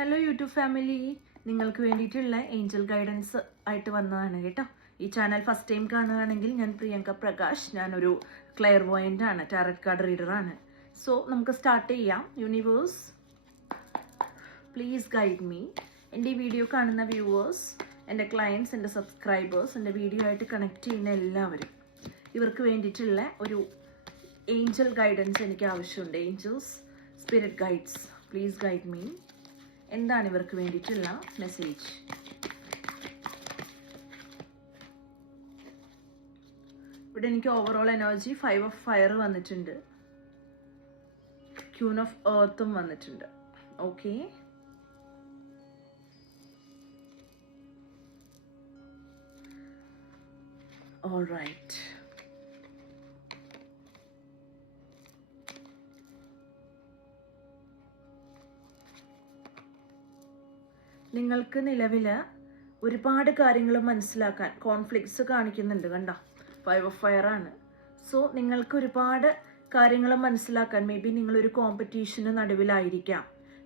Hello YouTube family നിങ്ങൾക്ക് വേണ്ടിയിട്ടുള്ള Angel guidance ആയിട്ട് വന്നതാണ് കേട്ടോ. ഈ ചാനൽ ഫസ്റ്റ് ടൈം കാണുകയാണെങ്കിൽ ഞാൻ പ്രിയങ്ക പ്രകാശ്. ഞാനൊരു ക്ലെയർ വോയിന്റ് ആണ് ടാരറ്റ് കാർഡ് റീഡർ ആണ്. സോ നമുക്ക് സ്റ്റാർട്ട് ചെയ്യാം. യൂണിവേഴ്സ് പ്ലീസ് ഗൈഡ് മീ എന്റെ ഈ വീഡിയോ കാണുന്ന വ്യൂവേഴ്സ് എന്റെ ക്ലയൻസ് എന്റെ സബ്സ്ക്രൈബേഴ്സ് എന്റെ വീഡിയോ ആയിട്ട് കണക്ട് ചെയ്യുന്ന എല്ലാവരും ഇവർക്ക് വേണ്ടിയിട്ടുള്ള ഒരു ഏഞ്ചൽ ഗൈഡൻസ് എനിക്ക് ആവശ്യമുണ്ട്. Angels spirit guides please guide me എന്താണ് ഇവർക്ക് വേണ്ടിയിട്ടുള്ള മെസ്സേജ് ഇവിടെ എനിക്ക് overall energy five of fire വന്നിട്ടുണ്ട്. ക്യൂൺ ഓഫ് എർത്തും വന്നിട്ടുണ്ട്. ഓക്കെ ഓൾ റൈറ്റ് നിങ്ങൾക്ക് നിലവിൽ ഒരുപാട് കാര്യങ്ങൾ മനസ്സിലാക്കാൻ കോൺഫ്ലിക്ട്സ് കാണിക്കുന്നുണ്ട് കണ്ടോ? ഫൈവ് ഓഫ് ഫയർ ആണ്. സോ നിങ്ങൾക്ക് ഒരുപാട് കാര്യങ്ങൾ മനസ്സിലാക്കാൻ മേ ബി നിങ്ങളൊരു കോമ്പറ്റീഷന് നടുവിലായിരിക്കാം.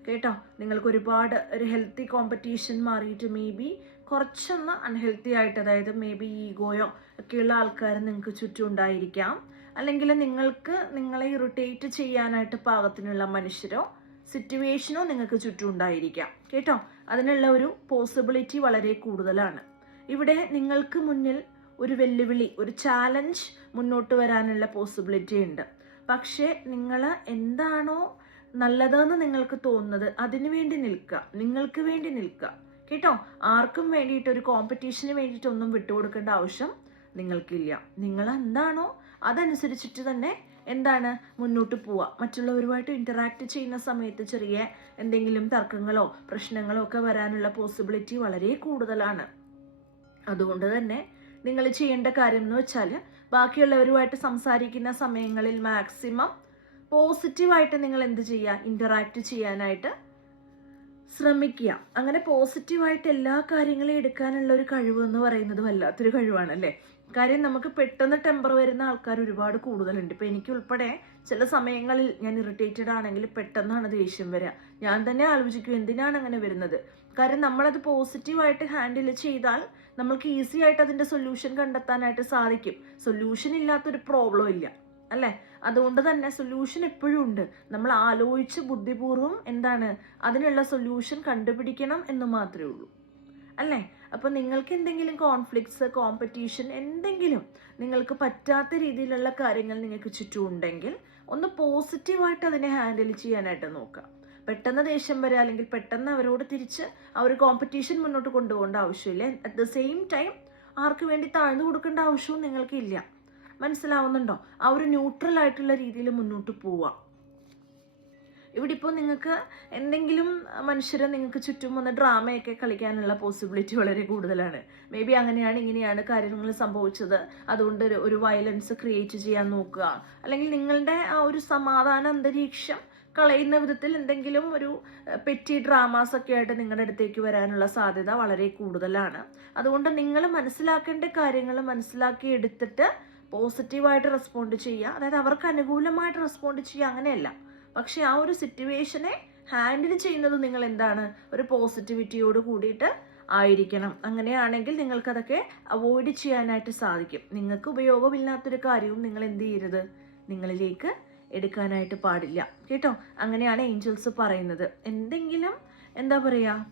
കേട്ടോ? നിങ്ങൾക്ക് ഒരുപാട് ഒരു ഹെൽത്തി കോമ്പറ്റീഷൻ മാറിയിട്ട് മേ ബി കുറച്ചൊന്ന് അൺഹെൽത്തി ആയിട്ട് അതായത് മേ ബി ഈഗോയോ ഒക്കെയുള്ള ആൾക്കാർ നിങ്ങൾക്ക് ചുറ്റും ഉണ്ടായിരിക്കാം. അല്ലെങ്കിൽ നിങ്ങൾക്ക് നിങ്ങളെ ഇറിറ്റേറ്റ് ചെയ്യാനായിട്ട് പാകത്തിനുള്ള മനുഷ്യരോ സിറ്റുവേഷനോ നിങ്ങൾക്ക് ചുറ്റും ഉണ്ടായിരിക്കാം. കേട്ടോ? അതിനുള്ള ഒരു പോസിബിലിറ്റി വളരെ കൂടുതലാണ്. ഇവിടെ നിങ്ങൾക്ക് മുന്നിൽ ഒരു വെല്ലുവിളി ഒരു ചാലഞ്ച് മുന്നോട്ട് വരാനുള്ള പോസിബിലിറ്റി ഉണ്ട്. പക്ഷേ നിങ്ങൾ എന്താണോ നല്ലതെന്ന് നിങ്ങൾക്ക് തോന്നുന്നത് അതിനു വേണ്ടി നിൽക്കുക നിങ്ങൾക്ക് വേണ്ടി നിൽക്കുക. കേട്ടോ? ആർക്കും വേണ്ടിയിട്ട് ഒരു കോമ്പറ്റീഷന് വേണ്ടിയിട്ടൊന്നും വിട്ടുകൊടുക്കേണ്ട ആവശ്യം നിങ്ങൾക്കില്ല. നിങ്ങൾ എന്താണോ അതനുസരിച്ചിട്ട് തന്നെ എന്താണ് മുന്നോട്ട് പോവുക? മറ്റുള്ളവരുമായിട്ട് ഇന്ററാക്ട് ചെയ്യുന്ന സമയത്ത് ചെറിയ എന്തെങ്കിലും തർക്കങ്ങളോ പ്രശ്നങ്ങളോ ഒക്കെ വരാനുള്ള പോസിബിലിറ്റി വളരെ കൂടുതലാണ്. അതുകൊണ്ട് തന്നെ നിങ്ങൾ ചെയ്യേണ്ട കാര്യം എന്ന് വെച്ചാൽ ബാക്കിയുള്ളവരുമായിട്ട് സംസാരിക്കുന്ന സമയങ്ങളിൽ മാക്സിമം പോസിറ്റീവായിട്ട് നിങ്ങൾ എന്ത് ചെയ്യുക? ഇന്ററാക്ട് ചെയ്യാനായിട്ട് ശ്രമിക്കുക. അങ്ങനെ പോസിറ്റീവായിട്ട് എല്ലാ കാര്യങ്ങളും എടുക്കാനുള്ള ഒരു കഴിവ് എന്ന് പറയുന്നത് വല്ലാത്തൊരു കഴിവാണ് അല്ലേ കാര്യം നമുക്ക് പെട്ടെന്ന് ടെമ്പർ വരുന്ന ആൾക്കാർ ഒരുപാട് കൂടുതലുണ്ട്. ഇപ്പൊ എനിക്ക് ഉൾപ്പെടെ ചില സമയങ്ങളിൽ ഞാൻ ഇറിറ്റേറ്റഡ് ആണെങ്കിൽ പെട്ടെന്നാണ് ദേഷ്യം വരിക ഞാൻ തന്നെ ആലോചിക്കും എന്തിനാണ് അങ്ങനെ വരുന്നത്? കാര്യം നമ്മളത് പോസിറ്റീവായിട്ട് ഹാൻഡിൽ ചെയ്താൽ നമ്മൾക്ക് ഈസി ആയിട്ട് അതിന്റെ സൊല്യൂഷൻ കണ്ടെത്താനായിട്ട് സാധിക്കും. സൊല്യൂഷൻ ഇല്ലാത്തൊരു പ്രോബ്ലം ഇല്ല അല്ലെ? അതുകൊണ്ട് തന്നെ സൊല്യൂഷൻ എപ്പോഴും ഉണ്ട്. നമ്മൾ ആലോചിച്ച് ബുദ്ധിപൂർവം എന്താണ് അതിനുള്ള സൊല്യൂഷൻ കണ്ടുപിടിക്കണം എന്ന് മാത്രമേ ഉള്ളൂ. അല്ലേ? അപ്പൊ നിങ്ങൾക്ക് എന്തെങ്കിലും കോൺഫ്ലിക്ട്സ് കോമ്പറ്റീഷൻ എന്തെങ്കിലും നിങ്ങൾക്ക് പറ്റാത്ത രീതിയിലുള്ള കാര്യങ്ങൾ നിങ്ങൾക്ക് ചുറ്റും ഉണ്ടെങ്കിൽ ഒന്ന് പോസിറ്റീവായിട്ട് അതിനെ ഹാൻഡിൽ ചെയ്യാനായിട്ട് നോക്കുക. പെട്ടെന്ന് ദേഷ്യം വരെ അല്ലെങ്കിൽ പെട്ടെന്ന് അവരോട് തിരിച്ച് ആ ഒരു കോമ്പറ്റീഷൻ മുന്നോട്ട് കൊണ്ടുപോകേണ്ട ആവശ്യമില്ല. അറ്റ് ദ സെയിം ടൈം ആർക്ക് വേണ്ടി താഴ്ന്നു കൊടുക്കേണ്ട ആവശ്യവും നിങ്ങൾക്കില്ല മനസ്സിലാവുന്നുണ്ടോ? ആ ഒരു ന്യൂട്രൽ ആയിട്ടുള്ള രീതിയിൽ മുന്നോട്ട് പോവുക. ഇവിടെ ഇപ്പോൾ നിങ്ങൾക്ക് എന്തെങ്കിലും മനുഷ്യരെ നിങ്ങൾക്ക് ചുറ്റും വന്ന് ഡ്രാമയൊക്കെ കളിക്കാനുള്ള പോസിബിലിറ്റി വളരെ കൂടുതലാണ്. മേ ബി അങ്ങനെയാണ് ഇങ്ങനെയാണ് കാര്യങ്ങൾ സംഭവിച്ചത്. അതുകൊണ്ട് ഒരു- വയലൻസ് ക്രിയേറ്റ് ചെയ്യാൻ നോക്കുക. അല്ലെങ്കിൽ നിങ്ങളുടെ ആ ഒരു സമാധാന അന്തരീക്ഷം കളയുന്ന വിധത്തിൽ എന്തെങ്കിലും ഒരു പെറ്റി ഡ്രാമാസ് ഒക്കെ ആയിട്ട് നിങ്ങളുടെ അടുത്തേക്ക് വരാനുള്ള സാധ്യത വളരെ കൂടുതലാണ്. അതുകൊണ്ട് നിങ്ങൾ മനസ്സിലാക്കേണ്ട കാര്യങ്ങൾ മനസ്സിലാക്കി എടുത്തിട്ട് പോസിറ്റീവായിട്ട് റെസ്പോണ്ട് ചെയ്യുക. അതായത് അവർക്ക് അനുകൂലമായിട്ട് റെസ്പോണ്ട് ചെയ്യുക അങ്ങനെയല്ല. പക്ഷെ ആ ഒരു സിറ്റുവേഷനെ ഹാൻഡിൽ ചെയ്യുന്നത് നിങ്ങൾ എന്താണ് ഒരു പോസിറ്റിവിറ്റിയോട് കൂടിയിട്ട് ആയിരിക്കണം. അങ്ങനെയാണെങ്കിൽ നിങ്ങൾക്കതൊക്കെ അവോയ്ഡ് ചെയ്യാനായിട്ട് സാധിക്കും. നിങ്ങൾക്ക് ഉപയോഗമില്ലാത്തൊരു കാര്യവും നിങ്ങൾ എന്ത് ചെയ്യരുത്? നിങ്ങളിലേക്ക് എടുക്കാനായിട്ട് പാടില്ല. കേട്ടോ? അങ്ങനെയാണ് ഏഞ്ചൽസ് പറയുന്നത്. എന്തെങ്കിലും എന്താ പറയാ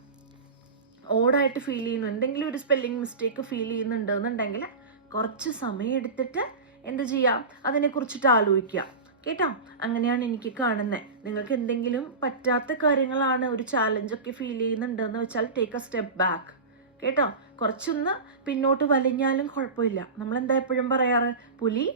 ഓടായിട്ട് ഫീൽ ചെയ്യുന്നു. എന്തെങ്കിലും ഒരു സ്പെല്ലിംഗ് മിസ്റ്റേക്ക് ഫീൽ ചെയ്യുന്നുണ്ടെന്നുണ്ടെങ്കിൽ കുറച്ച് സമയം എടുത്തിട്ട് എന്ത് ചെയ്യാം? അതിനെ കുറിച്ചിട്ട് ആലോചിക്കുക കേട്ടോ? അങ്ങനെയാണ് എനിക്ക് കാണുന്നത് നിങ്ങൾക്ക് എന്തെങ്കിലും പറ്റാത്ത കാര്യങ്ങളാണ് ഒരു ചാലഞ്ചൊക്കെ ഫീൽ ചെയ്യുന്നുണ്ടെന്ന് വെച്ചാൽ ടേക്ക് എ സ്റ്റെപ്പ് ബാക്ക് കേട്ടോ? കുറച്ചൊന്ന് പിന്നോട്ട് വലിഞ്ഞാലും കുഴപ്പമില്ല. നമ്മൾ എന്താ എപ്പോഴും പറയാറ്? പുലി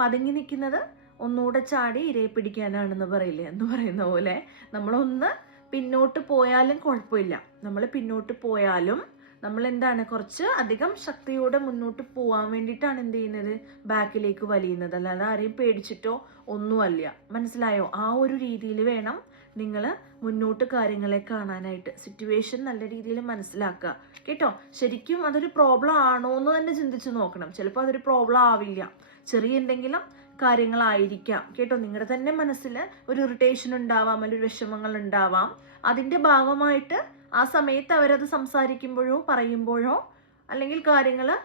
പതുങ്ങി നിൽക്കുന്നത് ഒന്നുകൂടെ ചാടി ഇരയെ പിടിക്കാനാണെന്ന് പറയില്ലേ? എന്ന് പറയുന്ന പോലെ നമ്മളൊന്ന് പിന്നോട്ട് പോയാലും കുഴപ്പമില്ല. നമ്മൾ പിന്നോട്ട് പോയാലും നമ്മൾ എന്താണ് കുറച്ച് അധികം ശക്തിയോടെ മുന്നോട്ട് പോകാൻ വേണ്ടിയിട്ടാണ് എന്ത് ചെയ്യുന്നത്? ബാക്കിലേക്ക് വലിയുന്നത്. അല്ലാതെ ആരെയും പേടിച്ചിട്ടോ ഒന്നുമല്ല. മനസ്സിലായോ? ആ ഒരു രീതിയിൽ വേണം നിങ്ങൾ മുന്നോട്ട് കാര്യങ്ങളെ കാണാനായിട്ട്. സിറ്റുവേഷൻ നല്ല രീതിയിൽ മനസ്സിലാക്കുക. കേട്ടോ? ശരിക്കും അതൊരു പ്രോബ്ലം ആണോ എന്ന് തന്നെ ചിന്തിച്ച് നോക്കണം. ചിലപ്പോൾ അതൊരു പ്രോബ്ലം ആവില്ല. ചെറിയ എന്തെങ്കിലും കാര്യങ്ങളായിരിക്കാം. കേട്ടോ? നിങ്ങളുടെ തന്നെ മനസ്സിൽ ഒരു ഇറിറ്റേഷൻ ഉണ്ടാവാം അല്ലെങ്കിൽ വിഷമങ്ങൾ ഉണ്ടാവാം. അതിന്റെ ഭാഗമായിട്ട് ആ സമയത്ത് അവരത് സംസാരിക്കുമ്പോഴോ പറയുമ്പോഴോ അല്ലെങ്കിൽ കാര്യങ്ങൾ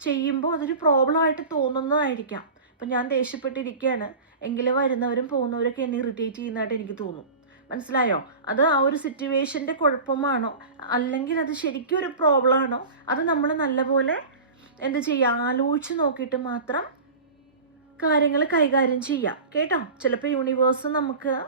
ചെയ്യുമ്പോൾ അതൊരു പ്രോബ്ലം ആയിട്ട് തോന്നുന്നതായിരിക്കാം. അപ്പം ഞാൻ ദേഷ്യപ്പെട്ടിരിക്കുകയാണ് എങ്കിലും വരുന്നവരും പോകുന്നവരൊക്കെ എന്നെ ഇറിറ്റേറ്റ് ചെയ്യുന്നതായിട്ട് എനിക്ക് തോന്നും. മനസ്സിലായോ? അത് ആ ഒരു സിറ്റുവേഷന്റെ കുഴപ്പമാണോ? അല്ലെങ്കിൽ അത് ശരിക്കും ഒരു പ്രോബ്ലം ആണോ? അത് നമ്മൾ നല്ലപോലെ എന്ത് ചെയ്യുക ആലോചിച്ച് നോക്കിയിട്ട് മാത്രം കാര്യങ്ങൾ കൈകാര്യം ചെയ്യാം. കേട്ടോ? ചിലപ്പോൾ യൂണിവേഴ്സ് നമുക്ക്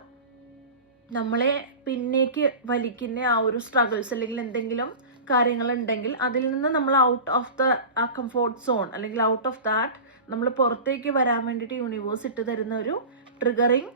നമ്മളെ പിന്നേക്ക് വലിക്കുന്ന ആ ഒരു സ്ട്രഗിൾസ് അല്ലെങ്കിൽ എന്തെങ്കിലും കാര്യങ്ങൾ ഉണ്ടെങ്കിൽ അതിൽ നിന്ന് നമ്മൾ out of the comfort zone അല്ലെങ്കിൽ ഔട്ട് ഓഫ് ദാറ്റ് നമ്മൾ പുറത്തേക്ക് വരാൻ വേണ്ടിയിട്ട് യൂണിവേഴ്സ് ഇട്ട് തരുന്ന ഒരു ട്രിഗറിങ്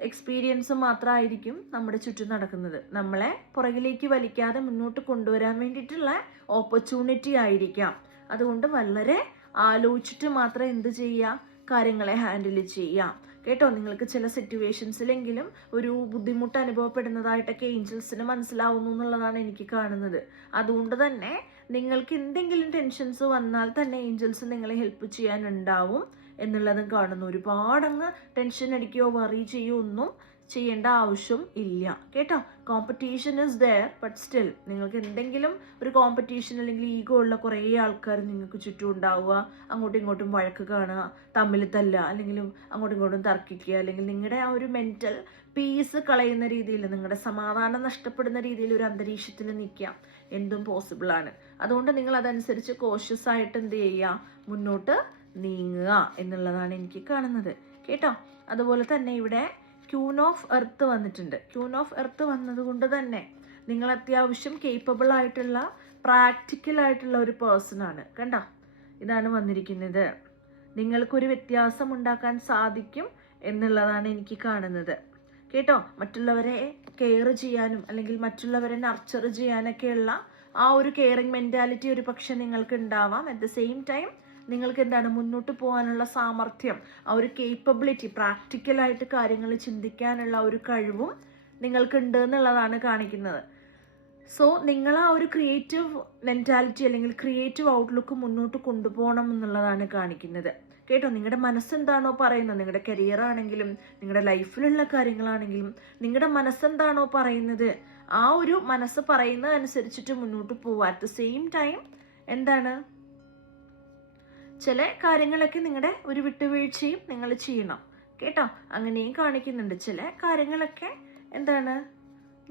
എക്സ്പീരിയൻസ് മാത്രമായിരിക്കും നമ്മുടെ ചുറ്റും നടക്കുന്നത്. നമ്മളെ പുറകിലേക്ക് വലിക്കാതെ മുന്നോട്ട് കൊണ്ടുവരാൻ വേണ്ടിയിട്ടുള്ള ഓപ്പർച്യൂണിറ്റി ആയിരിക്കാം. അതുകൊണ്ട് വളരെ ആലോചിച്ചിട്ട് മാത്രം എന്ത് ചെയ്യുക? കാര്യങ്ങളെ ഹാൻഡിൽ ചെയ്യാം കേട്ടോ? നിങ്ങൾക്ക് ചില സിറ്റുവേഷൻസിലെങ്കിലും ഒരു ബുദ്ധിമുട്ട് അനുഭവപ്പെടുന്നതായിട്ടൊക്കെ ഏഞ്ചൽസിന് മനസ്സിലാവുന്നു എന്നുള്ളതാണ് എനിക്ക് കാണുന്നത്. അതുകൊണ്ട് തന്നെ നിങ്ങൾക്ക് എന്തെങ്കിലും ടെൻഷൻസ് വന്നാൽ തന്നെ ഏഞ്ചൽസ് നിങ്ങളെ ഹെൽപ്പ് ചെയ്യാനുണ്ടാവും എന്നുള്ളതും കാണുന്നു. ഒരുപാടങ്ങ് ടെൻഷൻ അടിക്കുകയോ വറി ചെയ്യുകയോ ഒന്നും ചെയ്യേണ്ട ആവശ്യം ഇല്ല. കേട്ടോ? Competition is there but still നിങ്ങൾക്ക് എന്തെങ്കിലും ഒരു കോമ്പറ്റീഷൻ അല്ലെങ്കിൽ ഈഗോ ഉള്ള കുറേ ആൾക്കാർ നിങ്ങൾക്ക് ചുറ്റും ഉണ്ടാവുക. അങ്ങോട്ടും ഇങ്ങോട്ടും വഴക്ക് കാണുക തമ്മിൽ തല്ല അല്ലെങ്കിൽ അങ്ങോട്ടും ഇങ്ങോട്ടും തർക്കിക്കുക അല്ലെങ്കിൽ നിങ്ങളുടെ ആ ഒരു മെന്റൽ പീസ് കളയുന്ന രീതിയിൽ നിങ്ങളുടെ സമാധാനം നഷ്ടപ്പെടുന്ന രീതിയിൽ ഒരു അന്തരീക്ഷത്തിൽ നിൽക്കാം എന്തും പോസിബിൾ ആണ്. അതുകൊണ്ട് നിങ്ങൾ അതനുസരിച്ച് കോഷ്യസ് ആയിട്ട് എന്ത് ചെയ്യുക? മുന്നോട്ട് നീങ്ങുക എന്നുള്ളതാണ് എനിക്ക് കാണുന്നത്. കേട്ടോ? അതുപോലെ തന്നെ ഇവിടെ ക്യൂൺ ഓഫ് എർത്ത് വന്നിട്ടുണ്ട്. ക്യൂൺ ഓഫ് എർത്ത് വന്നതുകൊണ്ട് തന്നെ നിങ്ങൾ അത്യാവശ്യം കേപ്പബിൾ ആയിട്ടുള്ള പ്രാക്ടിക്കൽ ആയിട്ടുള്ള ഒരു പേഴ്സൺ ആണ്. കണ്ടോ? ഇതാണ് വന്നിരിക്കുന്നത്. നിങ്ങൾക്കൊരു വ്യത്യാസം ഉണ്ടാക്കാൻ സാധിക്കും എന്നുള്ളതാണ് എനിക്ക് കാണുന്നത്. കേട്ടോ? മറ്റുള്ളവരെ കെയർ ചെയ്യാനും അല്ലെങ്കിൽ മറ്റുള്ളവരെ നർച്ചർ ചെയ്യാനൊക്കെയുള്ള ആ ഒരു കെയറിങ് മെന്റാലിറ്റി ഒരു പക്ഷെ നിങ്ങൾക്ക് ഉണ്ടാവാം അറ്റ് ദ സെയിം ടൈം നിങ്ങൾക്ക് എന്താണ് മുന്നോട്ട് പോകാനുള്ള സാമർഥ്യം ആ ഒരു കേപ്പബിലിറ്റി പ്രാക്ടിക്കലായിട്ട് കാര്യങ്ങൾ ചിന്തിക്കാനുള്ള ഒരു കഴിവും നിങ്ങൾക്കുണ്ട് എന്നുള്ളതാണ് കാണിക്കുന്നത്. സോ നിങ്ങൾ ആ ഒരു ക്രിയേറ്റീവ് മെന്റാലിറ്റി അല്ലെങ്കിൽ ക്രിയേറ്റീവ് ഔട്ട്ലുക്ക് മുന്നോട്ട് കൊണ്ടുപോകണം എന്നുള്ളതാണ് കാണിക്കുന്നത്. കേട്ടോ നിങ്ങളുടെ മനസ്സെന്താണോ പറയുന്നത് നിങ്ങളുടെ കരിയർ ആണെങ്കിലും നിങ്ങളുടെ ലൈഫിലുള്ള കാര്യങ്ങളാണെങ്കിലും നിങ്ങളുടെ മനസ്സെന്താണോ പറയുന്നത്? ആ ഒരു മനസ്സ് പറയുന്നത് അനുസരിച്ചിട്ട് മുന്നോട്ട് പോവുക. അറ്റ് ദ സെയിം ടൈം എന്താണ്? ചില കാര്യങ്ങളൊക്കെ നിങ്ങളുടെ ഒരു വിട്ടുവീഴ്ചയും നിങ്ങൾ ചെയ്യണം. കേട്ടോ അങ്ങനെയും കാണിക്കുന്നുണ്ട്. ചില കാര്യങ്ങളൊക്കെ എന്താണ്?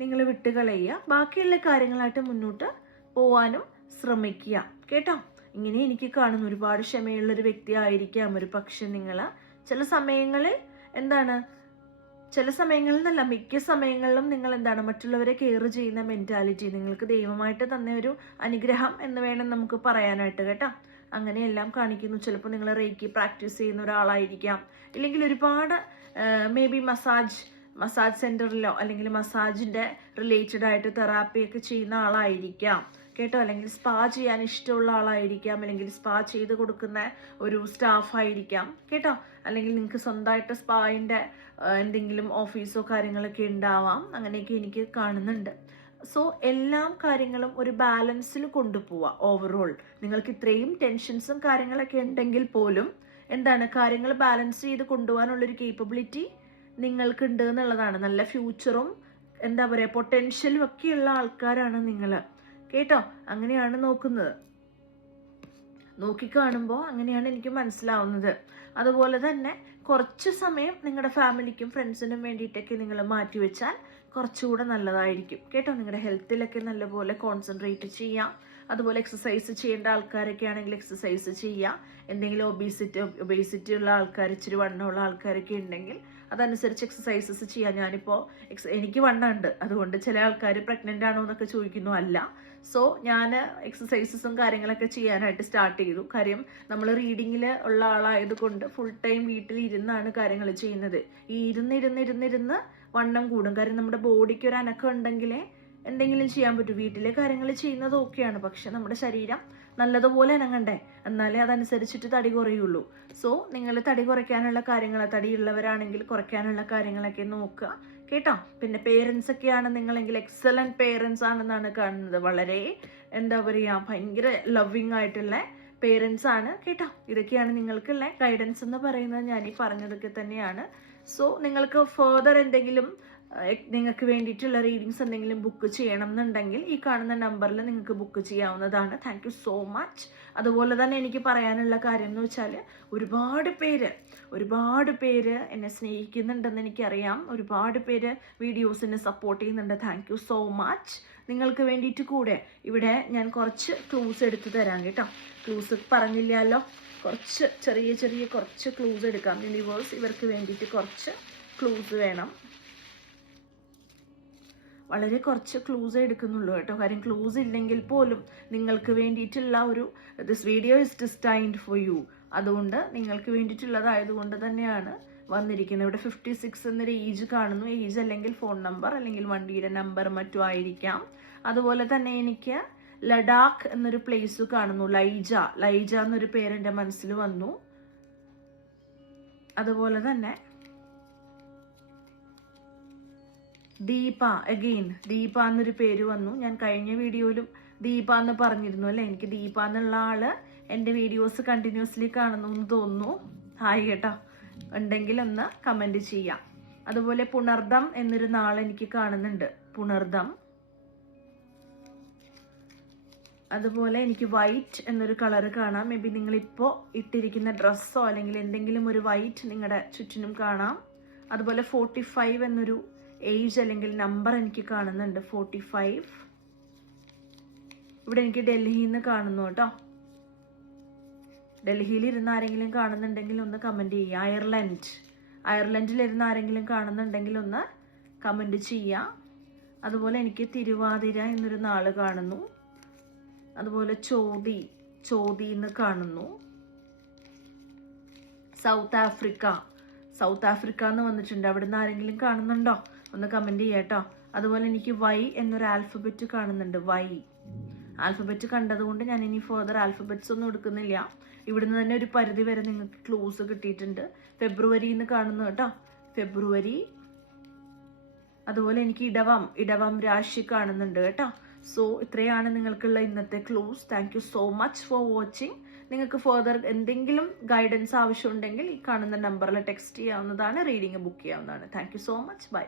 നിങ്ങൾ വിട്ടുകളയുക. ബാക്കിയുള്ള കാര്യങ്ങളായിട്ട് മുന്നോട്ട് പോവാനും ശ്രമിക്കുക. കേട്ടോ? ഇങ്ങനെ എനിക്ക് കാണുന്ന ഒരുപാട് ക്ഷമയുള്ള ഒരു വ്യക്തി ആയിരിക്കാം ഒരു പക്ഷെ നിങ്ങൾ ചില സമയങ്ങളിൽ എന്താണ്? ചില സമയങ്ങളിൽ നിന്നല്ല മിക്ക സമയങ്ങളിലും നിങ്ങൾ എന്താണ് മറ്റുള്ളവരെ കെയർ ചെയ്യുന്ന മെന്റാലിറ്റി നിങ്ങൾക്ക് ദൈവമായിട്ട് തന്ന ഒരു അനുഗ്രഹം എന്ന് വേണം നമുക്ക് പറയാനായിട്ട് കേട്ടോ. അങ്ങനെയെല്ലാം കാണിക്കുന്നു. ചിലപ്പോൾ നിങ്ങൾ റേക്കി പ്രാക്ടീസ് ചെയ്യുന്ന ഒരാളായിരിക്കാം. ഇല്ലെങ്കിൽ ഒരുപാട് മേ ബി മസാജ് മസാജ് സെന്ററിലോ അല്ലെങ്കിൽ മസാജിന്റെ റിലേറ്റഡ് ആയിട്ട് തെറാപ്പി ഒക്കെ ചെയ്യുന്ന ആളായിരിക്കാം. കേട്ടോ അല്ലെങ്കിൽ സ്പാ ചെയ്യാൻ ഇഷ്ടമുള്ള ആളായിരിക്കാം അല്ലെങ്കിൽ സ്പാ ചെയ്ത് കൊടുക്കുന്ന ഒരു സ്റ്റാഫായിരിക്കാം. കേട്ടോ? അല്ലെങ്കിൽ നിങ്ങൾക്ക് സ്വന്തമായിട്ട് സ്പായിന്റെ എന്തെങ്കിലും ഓഫീസോ കാര്യങ്ങളൊക്കെ ഉണ്ടാവാം. അങ്ങനെയൊക്കെ എനിക്ക് കാണുന്നുണ്ട്. സോ എല്ലാം കാര്യങ്ങളും ഒരു ബാലൻസിൽ കൊണ്ടുപോവുക ഓവറോൾ നിങ്ങൾക്ക് ഇത്രയും ടെൻഷൻസും കാര്യങ്ങളൊക്കെ ഉണ്ടെങ്കിൽ പോലും എന്താണ് കാര്യങ്ങൾ ബാലൻസ് ചെയ്ത് കൊണ്ടുപോകാനുള്ളൊരു കേപ്പബിലിറ്റി നിങ്ങൾക്കുണ്ട് എന്നുള്ളതാണ്. നല്ല ഫ്യൂച്ചറും എന്താ പറയുക പൊട്ടൻഷ്യലും ഒക്കെയുള്ള ആൾക്കാരാണ് നിങ്ങൾ കേട്ടോ അങ്ങനെയാണ് നോക്കുന്നത്. നോക്കിക്കാണുമ്പോൾ അങ്ങനെയാണ് എനിക്ക് മനസ്സിലാവുന്നത്. അതുപോലെ തന്നെ കുറച്ച് സമയം നിങ്ങളുടെ ഫാമിലിക്കും ഫ്രണ്ട്സിനും വേണ്ടിയിട്ടൊക്കെ നിങ്ങൾ മാറ്റിവെച്ചാൽ കുറച്ചുകൂടെ നല്ലതായിരിക്കും. കേട്ടോ നിങ്ങളുടെ ഹെൽത്തിലൊക്കെ നല്ലപോലെ കോൺസെൻട്രേറ്റ് ചെയ്യാം. അതുപോലെ എക്സസൈസ് ചെയ്യേണ്ട ആൾക്കാരൊക്കെ ആണെങ്കിൽ എക്സസൈസ് ചെയ്യാം. എന്തെങ്കിലും ഒബീസിറ്റി ഒബേസിറ്റി ഉള്ള ആൾക്കാർ ഇച്ചിരി വണ്ണമുള്ള ആൾക്കാരൊക്കെ ഉണ്ടെങ്കിൽ അതനുസരിച്ച് എക്സസൈസസ് ചെയ്യാം. ഞാനിപ്പോൾ എക്സ് എനിക്ക് വണ്ണം ഉണ്ട്. അതുകൊണ്ട് ചില ആൾക്കാർ പ്രഗ്നന്റ് ആണോ എന്നൊക്കെ ചോദിക്കുന്നു അല്ല. സോ ഞാൻ എക്സസൈസസും കാര്യങ്ങളൊക്കെ ചെയ്യാനായിട്ട് സ്റ്റാർട്ട് ചെയ്തു. കാര്യം നമ്മൾ റീഡിങ്ങിൽ ഉള്ള ആളായത് കൊണ്ട് ഫുൾ ടൈം വീട്ടിൽ ഇരുന്നാണ് കാര്യങ്ങൾ ചെയ്യുന്നത്. ഈ ഇരുന്ന് ഇരുന്ന് ഇരുന്നിരുന്ന് വണ്ണം കൂടും. കാര്യം നമ്മുടെ ബോഡിക്ക് ഒരു അനക്കം ഉണ്ടെങ്കിലേ എന്തെങ്കിലും ചെയ്യാൻ പറ്റും. വീട്ടിലെ കാര്യങ്ങൾ ചെയ്യുന്നത് ഓക്കെയാണ് പക്ഷെ നമ്മുടെ ശരീരം നല്ലതുപോലെ ഇണങ്ങണ്ടേ എന്നാലേ അതനുസരിച്ചിട്ട് തടി കുറയുള്ളൂ. സോ നിങ്ങൾ തടി കുറയ്ക്കാനുള്ള കാര്യങ്ങൾ തടിയുള്ളവരാണെങ്കിൽ കുറയ്ക്കാനുള്ള കാര്യങ്ങളൊക്കെ നോക്കുക. കേട്ടോ? പിന്നെ പേരൻസ് ഒക്കെയാണ് നിങ്ങളെങ്കിൽ എക്സലന്റ് പേരൻസ് ആണെന്നാണ് കാണുന്നത്. വളരെ എന്താ പറയുക ഭയങ്കര ലവിങ് ആയിട്ടുള്ള പേരൻസ് ആണ്. കേട്ടോ? ഇതൊക്കെയാണ് നിങ്ങൾക്കുള്ള ഗൈഡൻസ് എന്ന് പറയുന്നത്. ഞാൻ ഈ പറഞ്ഞതൊക്കെ തന്നെയാണ്. സോ നിങ്ങൾക്ക് ഫേർദർ എന്തെങ്കിലും നിങ്ങൾക്ക് വേണ്ടിയിട്ടുള്ള റീഡിങ്സ് എന്തെങ്കിലും ബുക്ക് ചെയ്യണം എന്നുണ്ടെങ്കിൽ ഈ കാണുന്ന നമ്പറിൽ നിങ്ങൾക്ക് ബുക്ക് ചെയ്യാവുന്നതാണ്. താങ്ക് യു സോ മച്ച് അതുപോലെ തന്നെ എനിക്ക് പറയാനുള്ള കാര്യം എന്ന് വെച്ചാൽ ഒരുപാട് പേര് ഒരുപാട് പേര് എന്നെ സ്നേഹിക്കുന്നുണ്ടെന്ന് എനിക്കറിയാം. ഒരുപാട് പേര് വീഡിയോസിനെ സപ്പോർട്ട് ചെയ്യുന്നുണ്ട്. താങ്ക് യു സോ മച്ച് നിങ്ങൾക്ക് വേണ്ടിയിട്ട് കൂടെ ഇവിടെ ഞാൻ കുറച്ച് ക്ലൂസ് എടുത്തു തരാം കേട്ടോ. ക്ലൂസ് പറഞ്ഞില്ലല്ലോ. കുറച്ച് ചെറിയ ചെറിയ കുറച്ച് ക്ലൂസ് എടുക്കാം. യൂണിവേഴ്സ് ഇവർക്ക് വേണ്ടിയിട്ട് കുറച്ച് ക്ലൂസ് വേണം. വളരെ കുറച്ച് ക്ലൂസ് എടുക്കുന്നുള്ളൂ കേട്ടോ. കാര്യം ക്ലൂസ് ഇല്ലെങ്കിൽ പോലും നിങ്ങൾക്ക് വേണ്ടിയിട്ടുള്ള ഒരു this video is destined for you അതുകൊണ്ട് നിങ്ങൾക്ക് വേണ്ടിയിട്ടുള്ളതായതുകൊണ്ട് തന്നെയാണ് വന്നിരിക്കുന്നത്. ഇവിടെ ഫിഫ്റ്റി സിക്സ് എന്നൊരു ഏജ് കാണുന്നു. ഏജ് അല്ലെങ്കിൽ ഫോൺ നമ്പർ അല്ലെങ്കിൽ വണ്ടിയുടെ നമ്പർ മറ്റും ആയിരിക്കാം. അതുപോലെ തന്നെ എനിക്ക് ലഡാക്ക് എന്നൊരു പ്ലേസ് കാണുന്നു. ലൈജ ലൈജ എന്നൊരു പേര് എന്റെ മനസ്സിൽ വന്നു. അതുപോലെ തന്നെ ദീപ അഗെയിൻ ദീപ എന്നൊരു പേര് വന്നു. ഞാൻ കഴിഞ്ഞ വീഡിയോയിലും ദീപ എന്ന് പറഞ്ഞിരുന്നു അല്ലേ? എനിക്ക് ദീപ എന്നുള്ള ആൾ എന്റെ വീഡിയോസ് കണ്ടിന്യൂസ്ലി കാണുന്നു എന്ന് തോന്നുന്നു. ഹായ് കേട്ടോ. ഉണ്ടെങ്കിൽ ഒന്ന് കമന്റ് ചെയ്യാം. അതുപോലെ പുണർദം എന്നൊരു നാൾ എനിക്ക് കാണുന്നുണ്ട്. പുണർദം. അതുപോലെ എനിക്ക് വൈറ്റ് എന്നൊരു കളർ കാണാം. മേ ബി നിങ്ങളിപ്പോൾ ഇട്ടിരിക്കുന്ന ഡ്രസ്സോ അല്ലെങ്കിൽ എന്തെങ്കിലും ഒരു വൈറ്റ് നിങ്ങളുടെ ചുറ്റിനും കാണാം. അതുപോലെ ഫോർട്ടി ഫൈവ് എന്നൊരു ഏജ് അല്ലെങ്കിൽ നമ്പർ എനിക്ക് കാണുന്നുണ്ട് ഫോർട്ടി ഫൈവ് ഇവിടെ എനിക്ക് ഡൽഹിയിൽ നിന്ന് കാണുന്നു കേട്ടോ. ഡൽഹിയിൽ ഇരുന്ന് ആരെങ്കിലും കാണുന്നുണ്ടെങ്കിൽ ഒന്ന് കമന്റ് ചെയ്യുക. അയർലൻഡ് അയർലൻഡിൽ ഇരുന്ന് ആരെങ്കിലും കാണുന്നുണ്ടെങ്കിൽ ഒന്ന് കമന്റ് ചെയ്യുക. അതുപോലെ എനിക്ക് തിരുവാതിര എന്നൊരു നാൾ കാണുന്നു. അതുപോലെ ചോതി ചോതി എന്ന് കാണുന്നു. സൗത്ത് ആഫ്രിക്ക സൗത്ത് ആഫ്രിക്ക എന്ന് വന്നിട്ടുണ്ട്. അവിടുന്ന് ആരെങ്കിലും കാണുന്നുണ്ടോ? ഒന്ന് കമന്റ് ചെയ്യാട്ടോ. അതുപോലെ എനിക്ക് വൈ എന്നൊരു ആൽഫബറ്റ് കാണുന്നുണ്ട് വൈ ആൽഫബറ്റ് കണ്ടതുകൊണ്ട് ഞാൻ ഇനി ഫർദർ ആൽഫബറ്റ്സ് ഒന്നും എടുക്കുന്നില്ല. ഇവിടുന്ന് തന്നെ ഒരു പരിധി വരെ നിങ്ങൾക്ക് ക്ലൂസ് കിട്ടിയിട്ടുണ്ട്. ഫെബ്രുവരി എന്ന് കാണുന്നു കേട്ടോ. ഫെബ്രുവരി അതുപോലെ എനിക്ക് ഇടവം ഇടവം രാശി കാണുന്നുണ്ട് കേട്ടോ. സോ ഇത്രയാണ് നിങ്ങൾക്കുള്ള ഇന്നത്തെ clues thank you so much for watching നിങ്ങൾക്ക് ഫർദർ എന്തെങ്കിലും ഗൈഡൻസ് ആവശ്യമുണ്ടെങ്കിൽ ഈ കാണുന്ന നമ്പറിൽ ടെക്സ്റ്റ് ചെയ്യാവുന്നതാണ് റീഡിംഗ് ബുക്ക് ചെയ്യാവുന്നതാണ്. Thank you so much bye